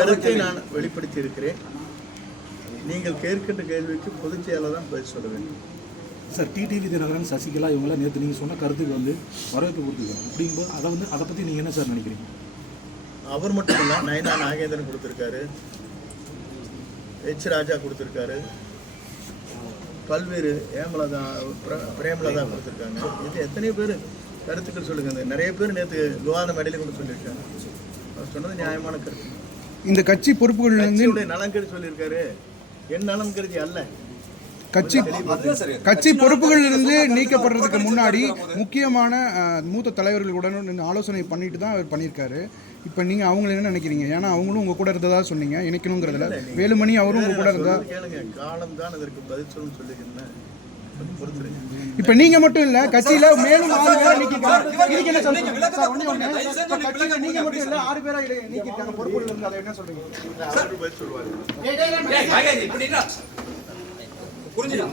கருத்தை நான் வெளிப்படுத்தி இருக்கிறேன். நீங்கள் கேட்கின்ற கேள்விக்கு பொதுச் செயலாளர் தான் பதில் சொல்ல வேண்டும். சார், டிடிவி தினகரன், சசிகலா இவங்களாம் நேற்று நீங்கள் சொன்ன கருத்துக்கு வரவேற்பு கொடுத்துருக்காங்க. அப்படிங்கும்போது அதை பற்றி நீங்கள் என்ன சார் நினைக்கிறீங்க? அவர் மட்டும் இல்லை, நயனா நாகேந்திரன் கொடுத்துருக்காரு, ராஜா கொடுத்துருக்காரு, பல்வேறு பிரேமலதா கொடுத்துருக்காங்க. இது எத்தனையோ பேர் கருத்துக்கள் சொல்லுங்க. நிறைய பேர் நேற்று விவாத மேடையில கூட சொல்லியிருக்காங்க. அவர் சொன்னது நியாயமான கருத்து. இந்த கட்சி பொறுப்புகளிலிருந்து நலன் கருதி சொல்லியிருக்காரு, என் நலம் கருதி அல்ல. கட்சி பொறுப்புகளிலிருந்து நீக்கப்படுறதுக்கு முன்னாடி முக்கியமான மூத்த தலைவர்களுடன் ஆலோசனை பண்ணிட்டு தான் அவர் பண்ணியிருக்காரு. இப்போ நீங்கள் அவங்களை என்ன நினைக்கிறீங்க? ஏன்னா அவங்களும் உங்கள் கூட இருந்ததா சொன்னீங்க, இணைக்கணுங்கிறதுல வேலுமணி அவரும் உங்கள் கூட இருந்தா கேளுங்க. காலம் தான் அதற்கு பதில் சொல்லணும்னு சொல்லிக்கிறேன். இப்ப நீங்க மட்டும் இல்ல, கட்சியில மேலும் 6 பேரை நீக்கிருக்காங்க. நீங்க மட்டும் இல்ல, 6 பேரை நீக்கிருக்காங்க பொறுப்புல இருந்து. அதை என்ன சொல்றீங்க? புரிஞ்சுதா?